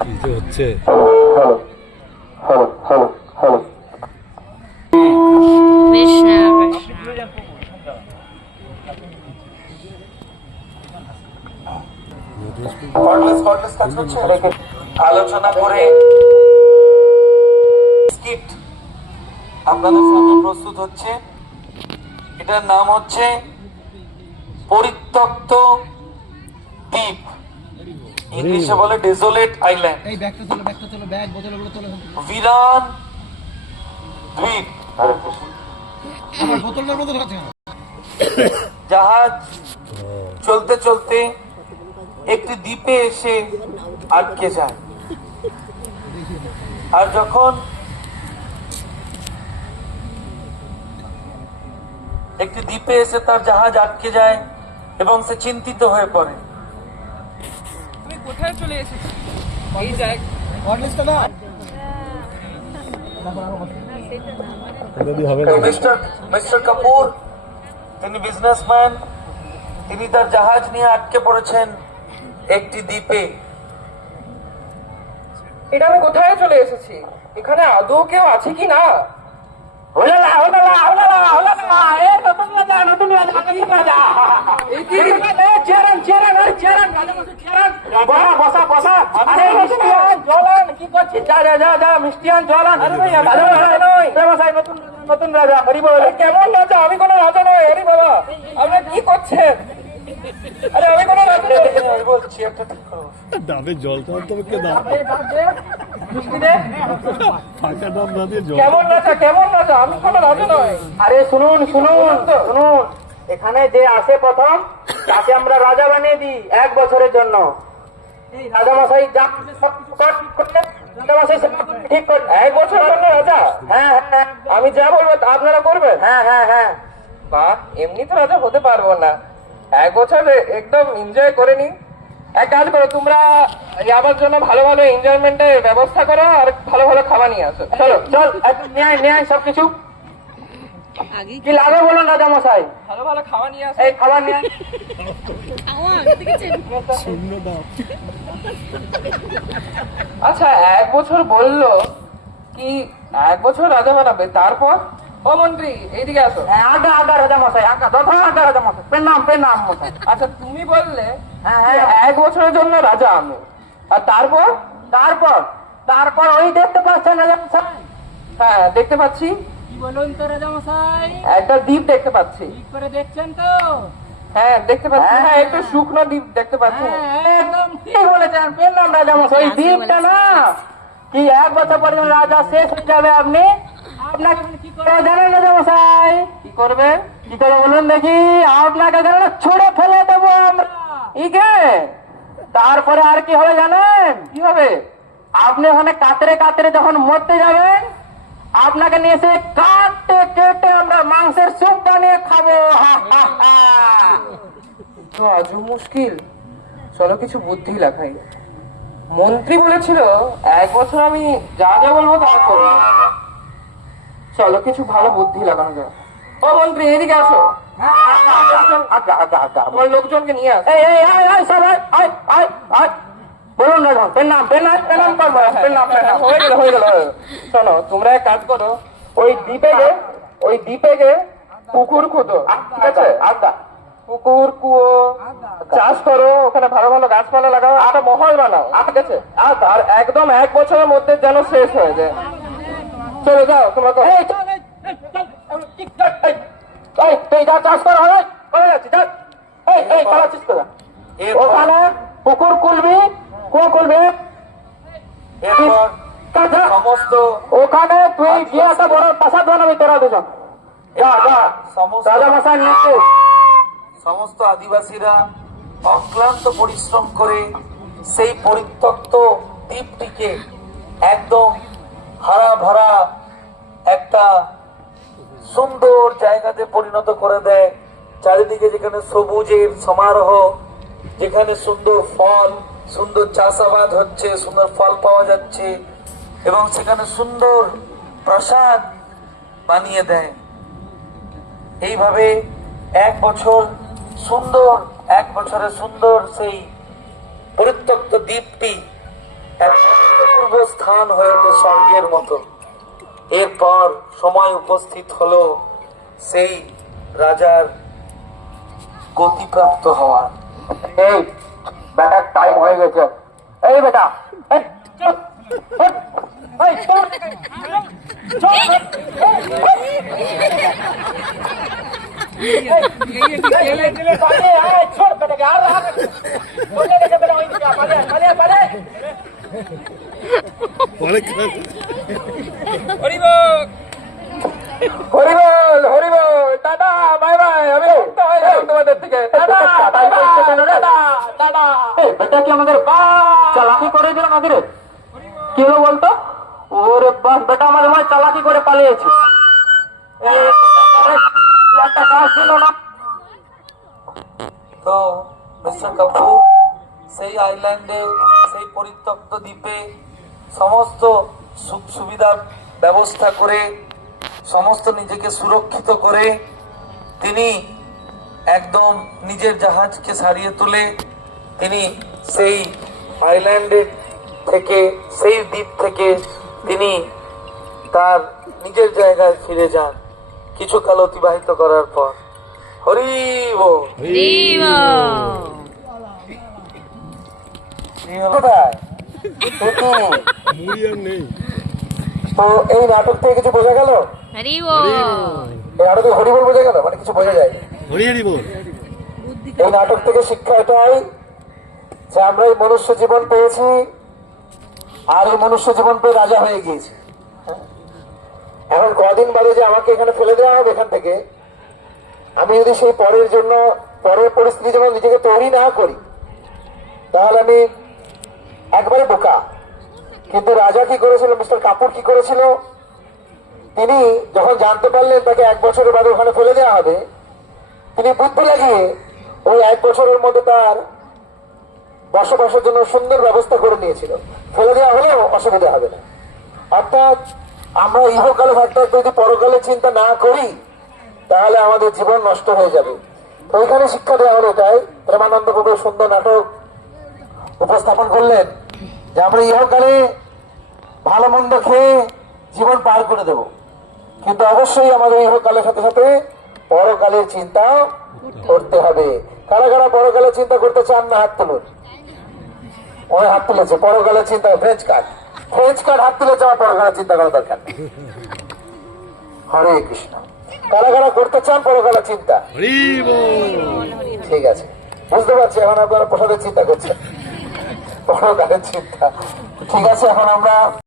কি যে হচ্ছে। আলোচনা করে স্ক্রিপ্ট আপনাদের সামনে প্রস্তুত হচ্ছে। এটার নাম হচ্ছে পরিত্যক্ত দ্বীপ, ইংলিশে বলে ডেজোলেট আইল্যান্ড। বিরান দ্বীপ। জাহাজ চলতে চলতে একটি দ্বীপে এসে আটকে যায়, আর যখন একটি দ্বীপে এসে তার জাহাজ আটকে যায় এবং সে চিন্তিত হয়ে পড়ে। আমি কোথায় চলে এসেছি? এই মিস্টার কাপুর, তিনি বিজনেসম্যান, তিনি তার জাহাজ নিয়ে আটকে পড়েছেন একটি দ্বীপে। এটা আমি কোথায় চলে এসেছি? এখানে আদৌ কেউ আছে কি না? নতুন রাজা। কেমন রাজা? আমি কোনো রাজা নই। হরি বাবা, আপনি কি করছেন? আরে আমি কোনো রাজা নই বলছি। একটা ঠিক করো। ডাবে জল তো তোমাকে দাও। কেমন রাজা? কেমন রাজা? আমি কোনো রাজা নই। আরে শুনুন শুনুন শুনুন, এখানে যে আসে প্রথম তাকে আমরা রাজা বানিয়ে দিই 1 বছরের জন্য। রাজা মশাই যা ঠিক করে 1 বছরের জন্য রাজা? হ্যাঁ হ্যাঁ, আমি যা বলবো তা আপনারা করবেন? হ্যাঁ হ্যাঁ হ্যাঁ। বাহ, এমনি তো রাজা হতে পারবো না। 1 বছর একদম এনজয় করে নি। এক কাজ করো, তোমরা আমার জন্য ভালো ভালো এনজয়মেন্টের ব্যবস্থা করো আর ভালো ভালো খাবার নিয়ে আসো। চলো চল, নিয়ে সবকিছু। কি লাগবে বলুন রাজা মশাই? ভালো ভালো খাবার নিয়ে আসো। এই খাবার নিয়ে আচ্ছা, 1 বছর বললো কি 1 বছর রাজা বানাবে, তারপর? ও মন্ত্রী, এইদিকে আসো। আগা আগা রাজা মশাই, আগা আগা রাজা মশাই, প্রণাম মশাই। আচ্ছা, তুমি বললে হ্যাঁ হ্যাঁ 1 বছরের জন্য রাজা আমি, আর তারপর? তারপর তারপর ওই দেখতে পাচ্ছেন রাজা মশাই? হ্যাঁ, দেখতে পাচ্ছি। কি বলুন তো রাজা মশাই, একটা দ্বীপ দেখতে পাচ্ছি। ঠিক করে দেখছেন তো? হ্যাঁ, দেখতে পাচ্ছি। হ্যাঁ, হ্যাঁ, একটু শুকনো দ্বীপ দেখতে পাচ্ছি। একদম ঠিক বলেছেন, প্রণাম রাজা মশাই। ওই দ্বীপটা না কি 1 বছর পর্যন্ত রাজা শেষ হয়ে যাবে, আপনি আপনাকে কি করে জানেন রাজা মশাই? কি করবে? কি করে বলুন দেখি? আপনাকে জানেন ছুড়ে ফেলে দেবো আমরা। ইকে তারপরে আর কি হবে জানেন? কি হবে? আপনি ওখানে কাতরে কাতরে যখন মরতে যাবেন, আপনাকে নিয়ে এসে কাটে কেটে আমরা মাংসের স্যুপ বানিয়ে খাবো। তো আজও মুশকিল। চলো কিছু বুদ্ধি লাগাই। মন্ত্রী বলেছিল 1 বছর আমি যা যা বলবো তা করবো। চলো কিছু ভালো বুদ্ধি লাগানো যায়। ও মন্ত্রী, এদিকে আসো। আগা আগা আগা তোমার লোকজনকে নিয়ে আসো। এই সবাই আয় বলুন না, প্রণাম করবো। হয়ে গেল। শোনো, তোমরা এক কাজ করো, ওই দ্বীপে গে পুকুর খোঁদো, ঠিক আছে? আগা পুকুর কুয়ো চাষ করো, ওখানে ভালো ভালো গাছপালা লাগাও, একটা মহল বানাও, ঠিক আছে? আর একদম 1 বছরের মধ্যে যেন শেষ হয়ে যায়। চলে যাও তোমরা। তুই যা চাষ করা হবে করে যাচ্ছি। এই পালাচ্ছিস তোরা? ওখানে পুকুর খুলবি, কুয়ো খুলবি, সমস্ত ওখানে তুই গিয়ে একটা বড় প্রাসাদ বানাবি তোরা দুজন। রাজা মশাই নিচে সমস্ত আদিবাসীরা অক্লান্ত পরিশ্রম করে সেই পরিত্যক্ত দ্বীপটিকে একদম হারা ভরা একটা সুন্দর জায়গাতে পরিণত করে দেয়। চারিদিকে যেখানে সবুজের সমারোহ, যেখানে সুন্দর ফল, সুন্দর চাষাবাদ হচ্ছে, সুন্দর ফল পাওয়া যাচ্ছে, এবং সেখানে সুন্দর প্রাসাদ বানিয়ে দেয়। এইভাবে 1 বছরের সুন্দর সেই পরিত্যক্ত দ্বীপটি এক অপূর্ব স্থান হয়ে ওঠে স্বর্গের মতো। এরপর সময় উপস্থিত হলো সেই রাজার গতিপ্রাপ্ত হওয়ার। এই বেটার টাইম হয়ে গেছে। এই বেটা এই, চল, ওঠ, এই, চল, চল, छोड़ बेटा यार बोलने के बेटा वहीं जा पाले पाले पाले অনেক খারাপ। হরিবল হরিবল টাটা বাই বাই আমি উঠতে হয়ে যাই তোমাদের থেকে টাটা টাটা টাটা এই বেটা কি আমাদের চালাকি করে দিল নাকি রে? কি হলো বলতো? ওরে বাস বেটা আমাদের ভাই চালাকি করে পালিয়েছে। এই একটা কাজ দিল না। তো মিস্টার কাপুর সেই আইল্যান্ডে, সেই পরিত্যক্ত দ্বীপে সমস্ত সুখ সুবিধার ব্যবস্থা করে, সমস্ত নিজেকে সুরক্ষিত করে তিনি একদম নিজের জাহাজকে সারিয়ে তুলে তিনি সেই আইল্যান্ডের থেকে, সেই দ্বীপ থেকে তিনি তার নিজের জায়গায় ফিরে যান কিছু কাল অতিবাহিত করার পর। হরি বল। কোথায়? মুড়ি আর নেই। তো এই নাটক থেকে কিছু বোঝা গেল? এই নাটকে হরিবল বোঝা গেল, মানে কিছু বোঝা যায়। হরি হরি বল। এই নাটক থেকে শিক্ষা এটাই যে আমরা এই মনুষ্য জীবন পেয়েছি, আর এই মনুষ্য জীবন পেয়ে রাজা হয়ে গিয়েছি। এখন কদিন বাদে যে আমাকে এখানে ফেলে দেওয়া হবে এখান থেকে, আমি যদি সেই পরের জন্য, পরের পরিস্থিতি যেন নিজেকে তৈরি না করি, তাহলে আমি একবারে বোকা। কিন্তু রাজা কি করেছিল, মিস্টার কাপুর কি করেছিল, তিনি যখন জানতে পারলেন তাকে 1 বছরের বাদে ওখানে ফেলে দেওয়া হবে, তিনি বুদ্ধি লাগিয়ে ওই 1 বছরের মধ্যে তার বসবাসের জন্য সুন্দর ব্যবস্থা করে নিয়েছিল। ফেলে দেওয়া হলেও অসুবিধা হবে না। অর্থাৎ আমরা ইহকালে থাকতে থাকতে যদি পরকালে চিন্তা না করি, তাহলে আমাদের জীবন নষ্ট হয়ে যাবে। তো ওইখানে শিক্ষা দেওয়া হলো এটাই। প্রেমানন্দ প্রভু সুন্দর নাটক উপস্থাপন করলেন যে আমরা ইহকালে ভালো মন্দ খেয়ে জীবন পার করে দেব, কিন্তু অবশ্যই আমাদের ইহকালের সাথে সাথে পরকালের চিন্তা করতে হবে। কারা কারা পরকালের চিন্তা করতে চান না হাত তুলুন। ওই হাত তুলেছে পরকালের চিন্তা। ফ্রেঞ্চ কার্ড হাত তুলেছে, আমার পরকালের চিন্তা করা দরকার নেই। হরে কৃষ্ণ। কারা কারা করতে চান পরকালের চিন্তা? হরি বল। ঠিক আছে, বুঝতে পারছি। এখন আপনারা প্রসাদের চিন্তা করছেন, পরকালের চিন্তা। ঠিক আছে, এখন আমরা